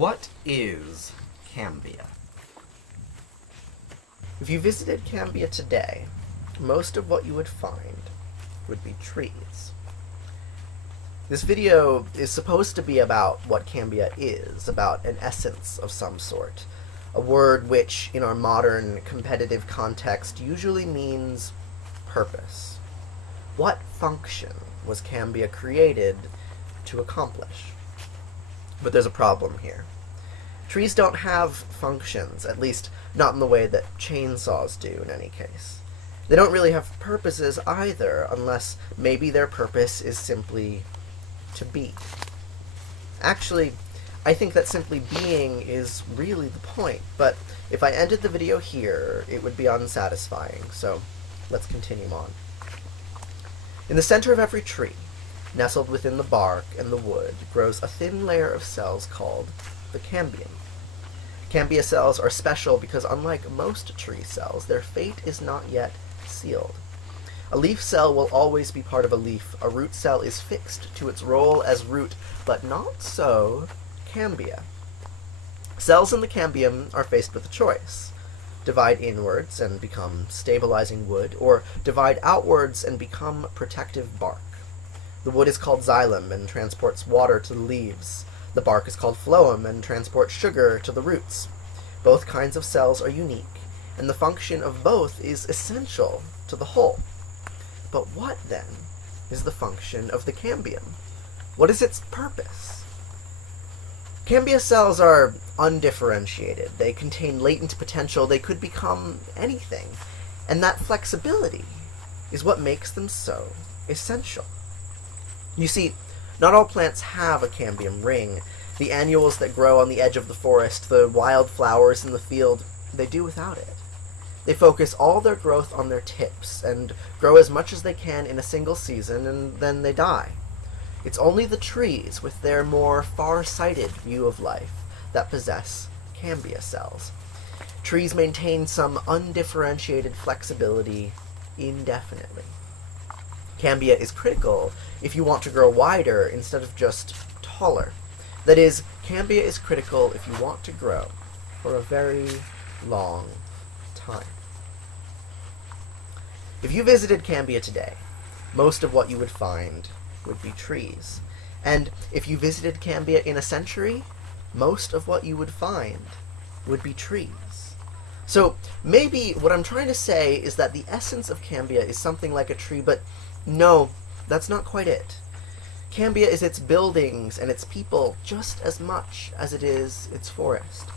What is Cambia? If you visited Cambia today, most of what you would find would be trees. This video is supposed to be about what Cambia is, about an essence of some sort, a word which, in our modern competitive context, usually means purpose. What function was Cambia created to accomplish? But there's a problem here. Trees don't have functions, at least not in the way that chainsaws do in any case. They don't really have purposes either, unless maybe their purpose is simply to be. Actually, I think that simply being is really the point, but if I ended the video here, it would be unsatisfying, so let's continue on. In the center of every tree, nestled within the bark and the wood, grows a thin layer of cells called the cambium. Cambia cells are special because, unlike most tree cells, their fate is not yet sealed. A leaf cell will always be part of a leaf. A root cell is fixed to its role as root, but not so Cambia. Cells in the cambium are faced with a choice: divide inwards and become stabilizing wood, or divide outwards and become protective bark. The wood is called xylem and transports water to the leaves. The bark is called phloem and transports sugar to the roots. Both kinds of cells are unique, and the function of both is essential to the whole. But what, then, is the function of the cambium? What is its purpose? Cambia cells are undifferentiated. They contain latent potential. They could become anything. And that flexibility is what makes them so essential. You see, not all plants have a cambium ring. The annuals that grow on the edge of the forest, the wildflowers in the field, they do without it. They focus all their growth on their tips and grow as much as they can in a single season, and then they die. It's only the trees, with their more far-sighted view of life, that possess cambia cells. Trees maintain some undifferentiated flexibility indefinitely. Cambia is critical if you want to grow wider instead of just taller. That is, cambia is critical if you want to grow for a very long time. If you visited Cambia today, most of what you would find would be trees. And if you visited Cambia in a century, most of what you would find would be trees. So maybe what I'm trying to say is that the essence of Cambia is something like a tree, but no, that's not quite it. Cambia is its buildings and its people just as much as it is its forest.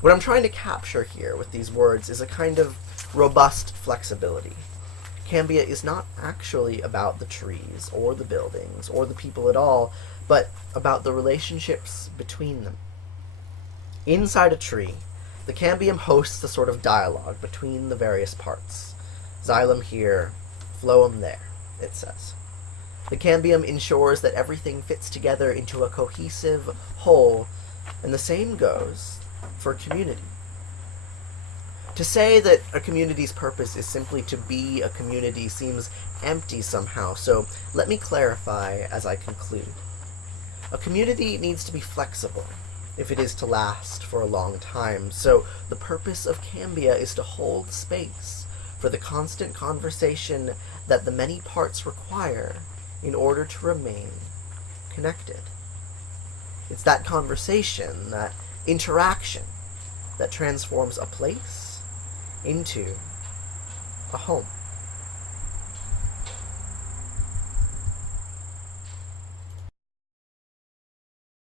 What I'm trying to capture here with these words is a kind of robust flexibility. Cambia is not actually about the trees or the buildings or the people at all, but about the relationships between them. Inside a tree, the cambium hosts a sort of dialogue between the various parts. Xylem here, phloem there, it says. The cambium ensures that everything fits together into a cohesive whole, and the same goes for community. To say that a community's purpose is simply to be a community seems empty somehow, so let me clarify as I conclude. A community needs to be flexible if it is to last for a long time, so the purpose of Cambia is to hold space for the constant conversation that the many parts require in order to remain connected. It's that conversation, that interaction, that transforms a place into a home.